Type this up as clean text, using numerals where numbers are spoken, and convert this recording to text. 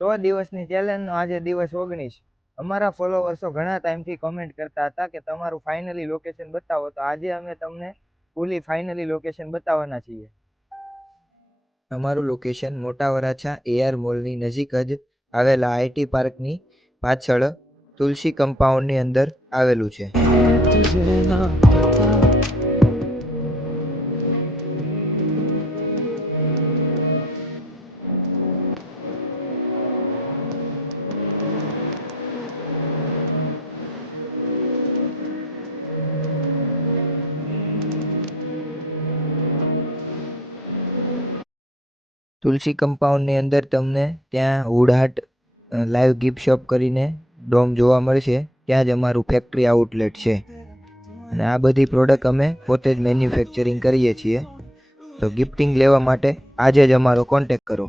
100 દિવસની ચેલેન્જનો આજે દિવસ 19. અમારા ફોલોવર્સો ઘણા ટાઈમથી કમેન્ટ કરતા હતા કે તમારું ફાઇનલી લોકેશન બતાવો, તો આજે અમે તમને ફૂલી ફાઇનલી લોકેશન બતાવવાના છીએ. અમારું લોકેશન મોટા વરાછા AR મોલની નજીક જ આવેલા IT પાર્કની પાછળ તુલસી કમ્પાઉન્ડની અંદર આવેલું છે. તુલસી કમ્પાઉન્ડની અંદર તમને ત્યાં વુડહાટ લાઈવ ગિફ્ટ શોપ કરીને ડોમ જોવા મળશે. ત્યાં જ અમારું ફેક્ટરી આઉટલેટ છે અને આ બધી પ્રોડક્ટ અમે પોતે જ મેન્યુફેક્ચરિંગ કરીએ છીએ. તો ગિફ્ટિંગ લેવા માટે આજે જ અમારો કોન્ટેક્ટ કરો.